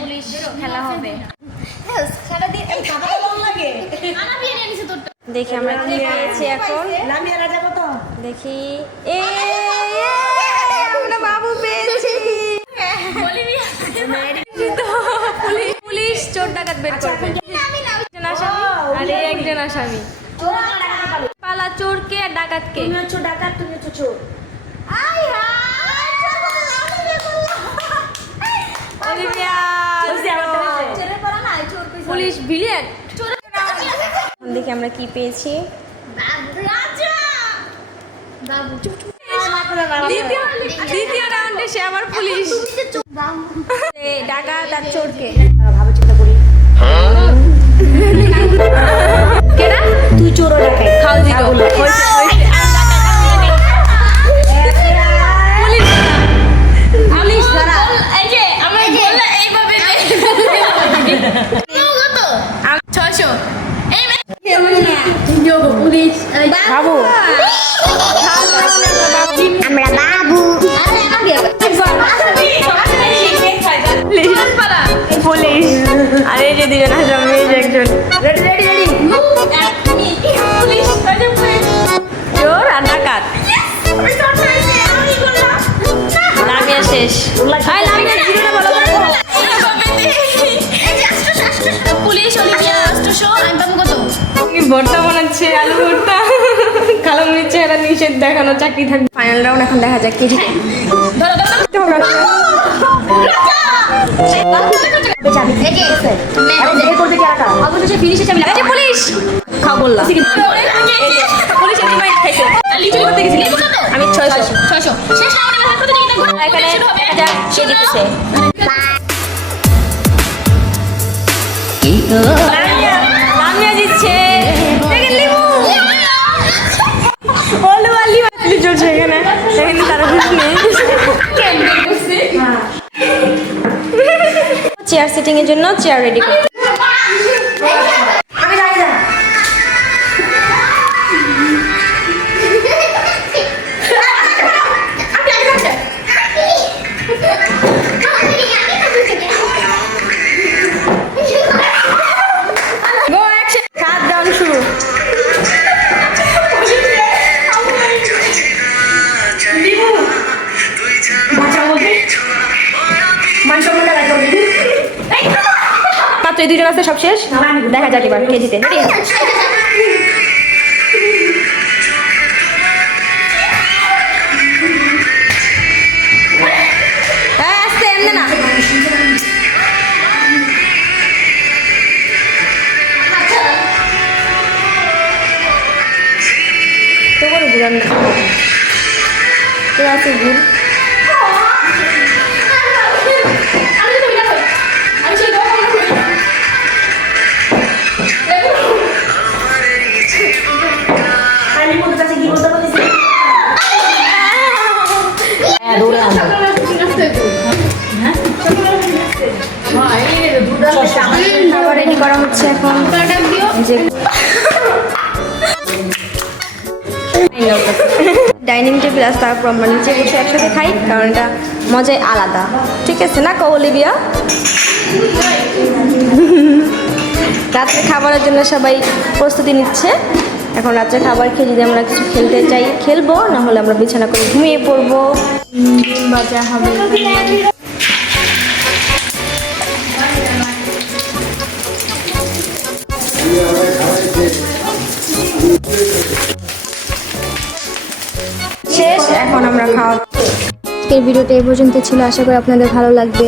Police খেলা হবে। দেখি আমরা কি পেয়েছি এখন, দেখি আমরা বাবু পেয়েছি। পুলিশ চোর ডাকাত বের করবে। আরে একজন আসামি, পালা চোরকে আর ডাকাতকে। তুমি হচ্ছে ডাকাত, তুমি হচ্ছে চোর। Police villain. দেখি আমরা কি পেয়েছি। দ্বিতীয় রাউন্ডে সে আবার পুলিশ, ডাকাত আর চোরকে। ভাবে চিন্তা করি, কেনা তুই চোর ডাকাত খাও জিরো। বাবু আমরা বাবু পুলিশ। আরে যে দুজন আসামি, একজন চোর আর ডাকাত। লামিয়া শেষ। পুলিশ অলিভিয়া আষ্টশো। আমি পাবো কত? ভর্তা বানাচ্ছে, আলু ভর্তা। কালো মরিচ চেহারা নিষেধ দেখানো, চাকরি থাকবে। ফাইনাল রাউন্ড এখন দেখা যাক কে জিতে। পুলিশ খাও বললাম। আমি 600। এখানে সে জিতছে। লামিয়া জিতছে। চলছে এখানে, তারা চেয়ার সেটিং এর জন্য চেয়ার রেডি করতে। মাত্র এই দুজন আছে, সব শেষ। দেখা যাক এবার কে জিতে। আসতে এমনি না, তো করে বুঝান না তো আছে ভুল। খাবার রেডি করা হচ্ছে এখন। ডাইনিং টেবিল আছে, তারপর আমরা নিচে বসে একসাথে খাই, কারণ এটা মজাই আলাদা। ঠিক আছে না কলিবিয়া? রাত্রে খাবারের জন্য সবাই প্রস্তুতি নিচ্ছে। এখন রাত্রে খাবার খেয়ে যদি আমরা কিছু খেলতে চাই খেলবো, না হলে আমরা বিছানা করে ঘুমিয়ে পড়বো। মজা হবে। শেষ, এখন আমরা খাওয়া। আজকের ভিডিওটা এই পর্যন্ত ছিল, আশা করি আপনাদের ভালো লাগবে।